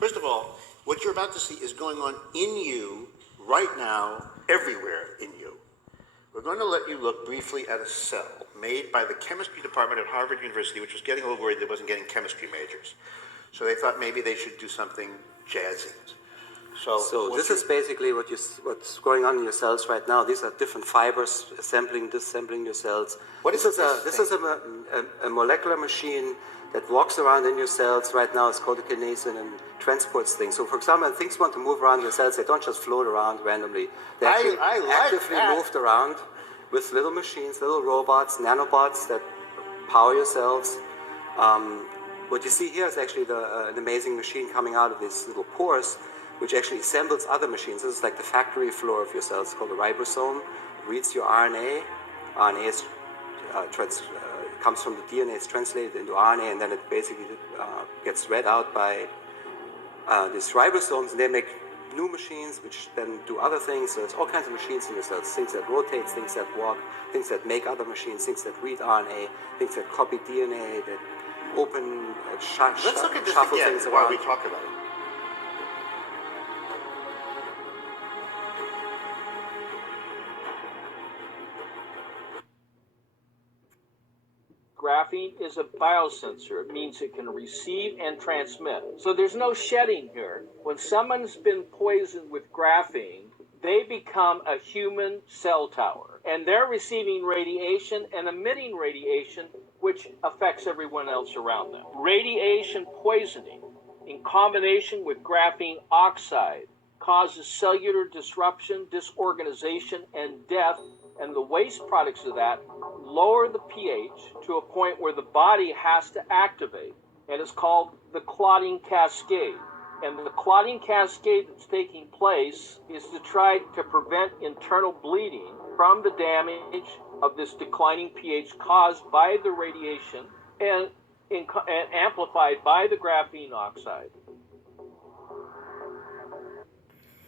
First of all, what you're about to see is going on in you right now, everywhere in you. We're going to let you look briefly at a cell made by the chemistry department at Harvard University, which was getting a little worried they wasn't getting chemistry majors. So they thought maybe they should do something jazzy. So this is basically what's going on in your cells right now. These are different fibers assembling, disassembling your cells. This is a molecular machine that walks around in your cells right now. It's called a kinesin and transports things. So for example, when things want to move around your cells, they don't just float around randomly. They actually actively moved around with little machines, little robots, nanobots that power your cells. What you see here is actually an amazing machine coming out of these little pores, which actually assembles other machines. This is like the factory floor of your cells. It's called a ribosome. It reads your RNA. RNA is, comes from the DNA, it's translated into RNA, and then it basically gets read out by these ribosomes, and they make new machines which then do other things. So there's all kinds of machines in your cells, things that rotate, things that walk, things that make other machines, things that read RNA, things that copy DNA, that open, Let's look at this shuffle again things while around. we talk about it. Graphene is a biosensor. It means it can receive and transmit. So there's no shedding here. When someone's been poisoned with graphene, they become a human cell tower. And they're receiving radiation and emitting radiation, which affects everyone else around them. Radiation poisoning, in combination with graphene oxide, causes cellular disruption, disorganization, and death. And the waste products of that lower the pH to a point where the body has to activate. And it's called the clotting cascade. And the clotting cascade that's taking place is to try to prevent internal bleeding from the damage of this declining pH caused by the radiation and amplified by the graphene oxide.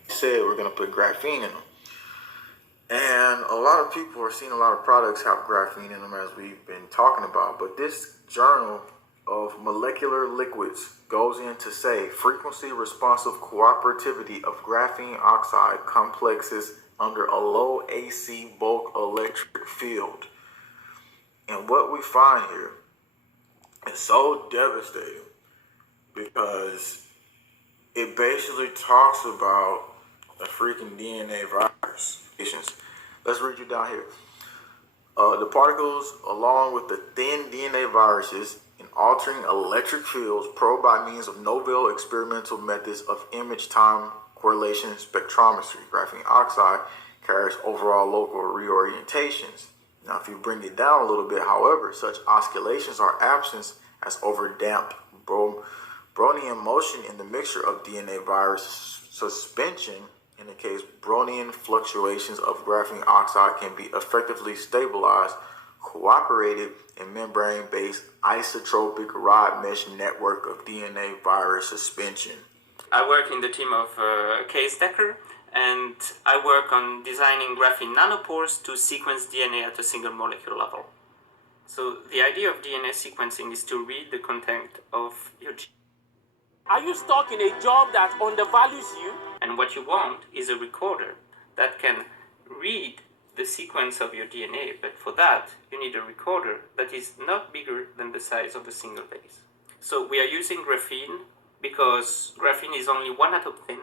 Said we're going to put graphene in them. And a lot of people are seeing a lot of products have graphene in them, as we've been talking about. But this journal of molecular liquids goes in to say frequency responsive cooperativity of graphene oxide complexes under a low AC bulk electric field. And what we find here is so devastating because it basically talks about a freaking DNA virus. Let's read you down here. The particles, along with the thin DNA viruses, in altering electric fields probed by means of novel experimental methods of image time correlation spectrometry. Graphene oxide carries overall local reorientations. Now, if you bring it down a little bit, however, such oscillations are absent as overdamped Brownian motion in the mixture of DNA virus suspension. In the case, Brownian fluctuations of graphene oxide can be effectively stabilized, cooperated in membrane-based isotropic rod mesh network of DNA virus suspension. I work in the team of Case Decker, and I work on designing graphene nanopores to sequence DNA at a single molecule level. So the idea of DNA sequencing is to read the content of your genome. Are you stuck in a job that undervalues you? And what you want is a recorder that can read the sequence of your DNA, but for that you need a recorder that is not bigger than the size of a single base. So we are using graphene because graphene is only one atom thin.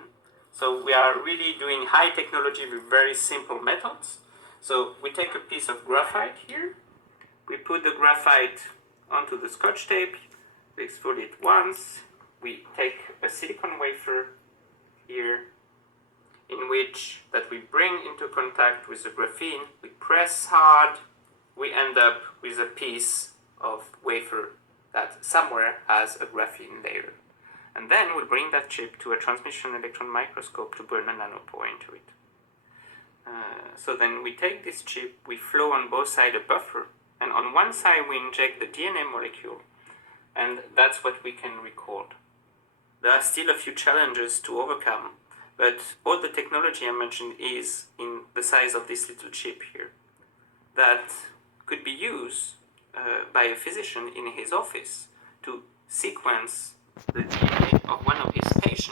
So we are really doing high technology with very simple methods. So we take a piece of graphite here, we put the graphite onto the scotch tape, we extrude it once, we take a silicon wafer here, in which that we bring into contact with the graphene, we press hard, we end up with a piece of wafer that somewhere has a graphene layer. And then we bring that chip to a transmission electron microscope to burn a nanopore into it. So then we take this chip, we flow on both sides a buffer, and on one side we inject the DNA molecule, and that's what we can record. There are still a few challenges to overcome, but all the technology I mentioned is in the size of this little chip here that could be used by a physician in his office to sequence the DNA of one of his patients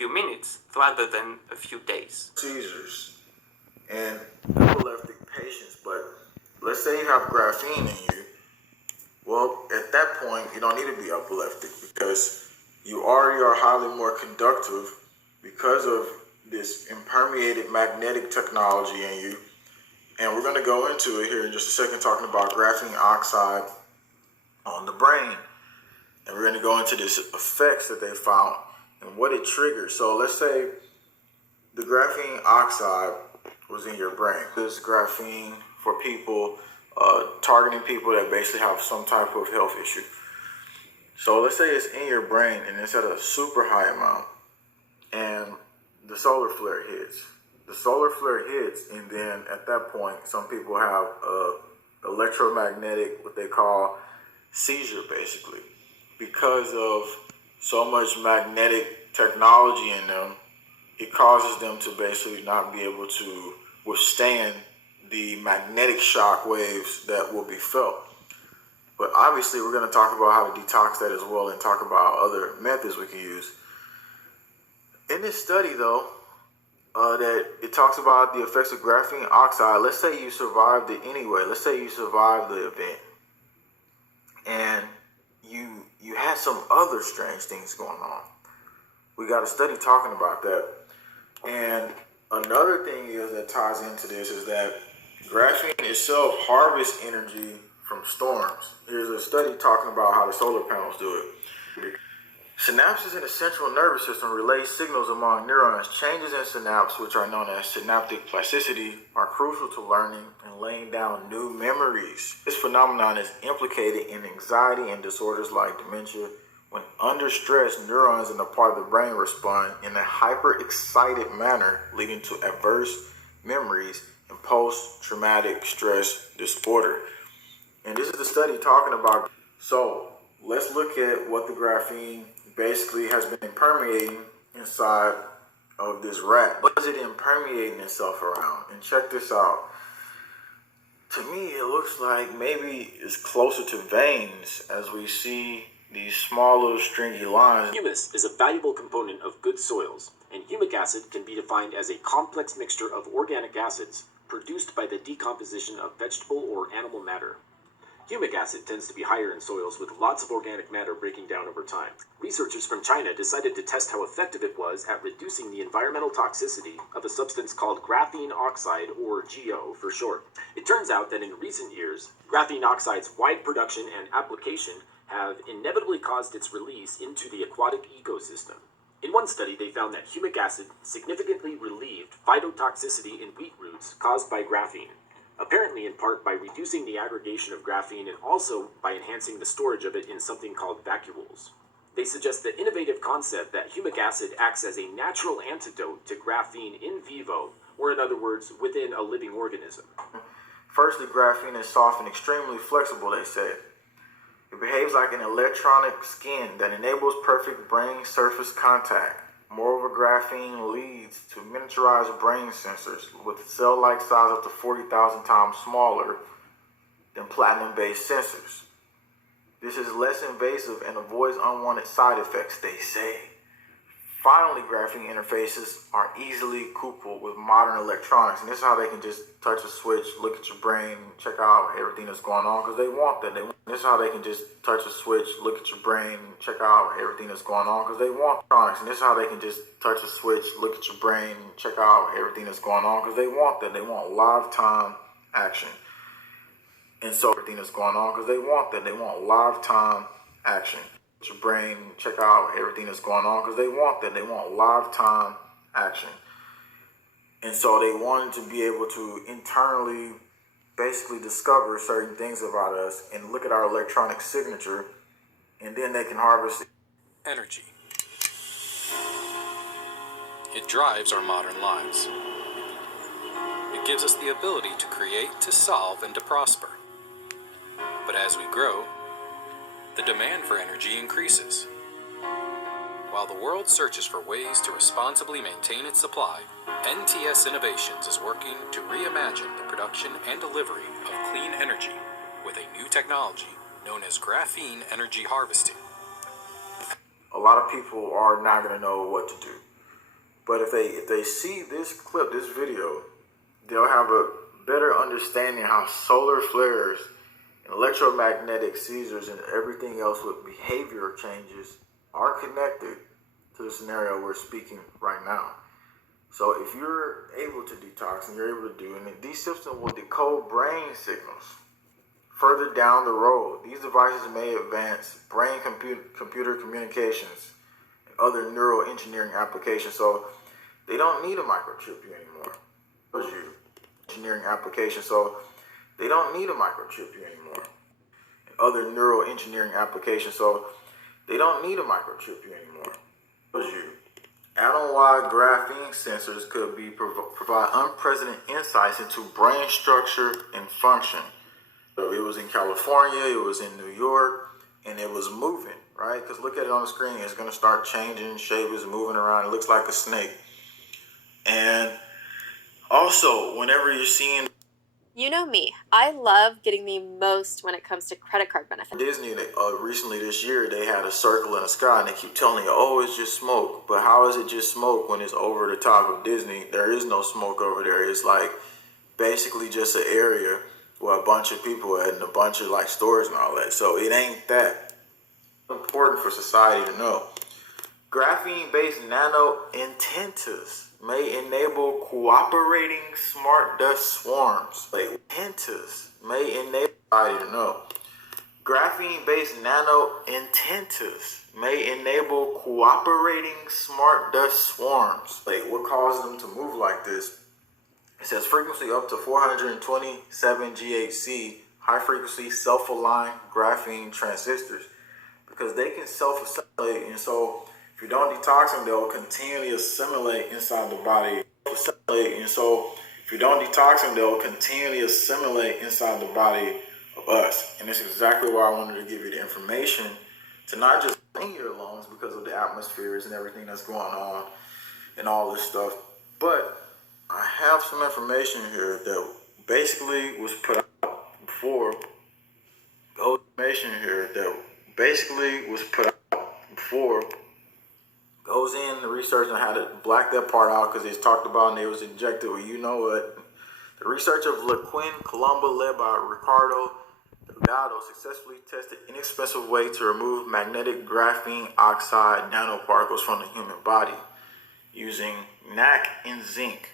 few minutes rather than a few days. Seizures and epileptic patients, but let's say you have graphene in you. Well, at that point, you don't need to be epileptic because you already are highly more conductive because of this impermeated magnetic technology in you. And we're going to go into it here in just a second, talking about graphene oxide on the brain. And we're going to go into the effects that they found and what it triggers. So let's say the graphene oxide was in your brain. This graphene for people, targeting people that basically have some type of health issue. So let's say it's in your brain and it's at a super high amount and the solar flare hits. The solar flare hits, and then at that point, some people have electromagnetic, what they call seizure, basically. Because of so much magnetic technology in them, it causes them to basically not be able to withstand the magnetic shock waves that will be felt. But obviously, we're going to talk about how to detox that as well and talk about other methods we can use. In this study, though, that it talks about the effects of graphene oxide. Let's say you survived it anyway. Let's say you survived the event, and you had some other strange things going on. We got a study talking about that. And another thing is that ties into this is that graphene itself harvests energy from storms. Here's a study talking about how the solar panels do it. Synapses in the central nervous system relay signals among neurons. Changes in synapse, which are known as synaptic plasticity, are crucial to learning and laying down new memories. This phenomenon is implicated in anxiety and disorders like dementia. When under stress, neurons in the part of the brain respond in a hyper-excited manner, leading to adverse memories and post-traumatic stress disorder. And this is the study talking about. So let's look at what the graphene basically has been permeating inside of this rat. What is it impermeating itself around? And check this out. To me, it looks like maybe it's closer to veins as we see these small little stringy lines. Humus is a valuable component of good soils, and humic acid can be defined as a complex mixture of organic acids produced by the decomposition of vegetable or animal matter. Humic acid tends to be higher in soils with lots of organic matter breaking down over time. Researchers from China decided to test how effective it was at reducing the environmental toxicity of a substance called graphene oxide, or GO for short. It turns out that in recent years, graphene oxide's wide production and application have inevitably caused its release into the aquatic ecosystem. In one study, they found that humic acid significantly relieved phytotoxicity in wheat roots caused by graphene, apparently in part by reducing the aggregation of graphene and also by enhancing the storage of it in something called vacuoles. They suggest the innovative concept that humic acid acts as a natural antidote to graphene in vivo, or in other words, within a living organism. Firstly, graphene is soft and extremely flexible, they said. It behaves like an electronic skin that enables perfect brain surface contact. Moreover, graphene leads to miniaturized brain sensors with cell-like size up to 40,000 times smaller than platinum-based sensors. This is less invasive and avoids unwanted side effects, they say. Finally, graphene interfaces are easily coupled with modern electronics, and this is how they can just touch a switch, look at your brain, check out everything that's going on, because they want that. This is how they can just touch a switch, look at your brain, check out everything that's going on, because they want electronics. And this is how they can just touch a switch, look at your brain, check out everything that's going on, because they want that. They want live time action. And so everything that's going on, because they want that. They want live time action. Your brain, check out everything that's going on, because they want that. They want live time action. And so they wanted to be able to internally basically discover certain things about us and look at our electronic signature, and then they can harvest energy. It drives our modern lives. It gives us the ability to create, to solve, and to prosper. But as we grow, the demand for energy increases. While the world searches for ways to responsibly maintain its supply, NTS Innovations is working to reimagine the production and delivery of clean energy with a new technology known as graphene energy harvesting. A lot of people are not going to know what to do. But if they see this clip, this video, they'll have a better understanding how solar flares, and electromagnetic seizures, and everything else with behavior changes are connected to the scenario we're speaking right now. So if you're able to detox and you're able to do it, these systems will decode brain signals. Further down the road, these devices may advance brain-computer communications and other neuroengineering applications. So they don't need a microchip you anymore. Engineering applications. So they don't need a microchip you anymore. And other neuroengineering applications. So they don't need a microchip you anymore. Atom-wide graphene sensors could provide unprecedented insights into brain structure and function. So it was in California, it was in New York, and it was moving, right? Because look at it on the screen, it's going to start changing shape, it's moving around, it looks like a snake. And also, whenever you're seeing... You know me, I love getting the most when it comes to credit card benefits. Disney, recently this year, they had a circle in the sky, and they keep telling you, oh, it's just smoke. But how is it just smoke when it's over the top of Disney? There is no smoke over there. It's like basically just an area where a bunch of people are and a bunch of like stores and all that. So it ain't that important for society to know. Graphene-based nano antennas may enable cooperating smart dust swarms. Antennas may enable society to know. Graphene-based nano antennas may enable cooperating smart dust swarms. What causes them to move like this? It says frequency up to 427 GHz, high frequency self-aligned graphene transistors, because they can self-assimilate, and so if you don't detox them, they'll continually assimilate inside the body. And so if you don't detox them, they'll continually assimilate inside the body of us. And that's exactly why I wanted to give you the information to not just in your lungs because of the atmospheres and everything that's going on and all this stuff, but I have some information here that basically was put out before. Goes in the research on how to black that part out because it's talked about and it was injected with, you know what. The research of Lequin Colombo led by Ricardo Delgado successfully tested an inexpensive way to remove magnetic graphene oxide nanoparticles from the human body using NAC and zinc.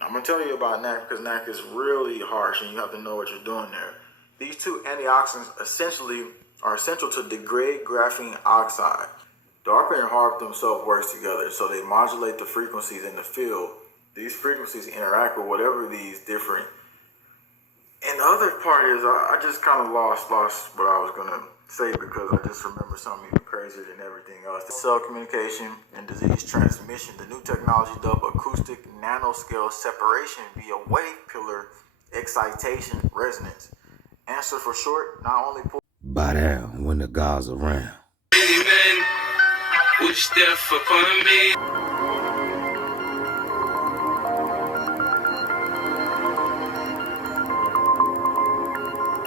I'm going to tell you about NAC because NAC is really harsh and you have to know what you're doing there. These two antioxidants essentially are essential to degrade graphene oxide. DARPA and HARP themselves works together, so they modulate the frequencies in the field. These frequencies interact with whatever these different... And the other part is, I just kind of lost what I was going to say because I just remember something even crazier than everything else. The cell communication and disease transmission, the new technology dubbed acoustic nanoscale separation via wave pillar excitation resonance. Answer for short, not only... Bow down when the God's around. Would you step up on me?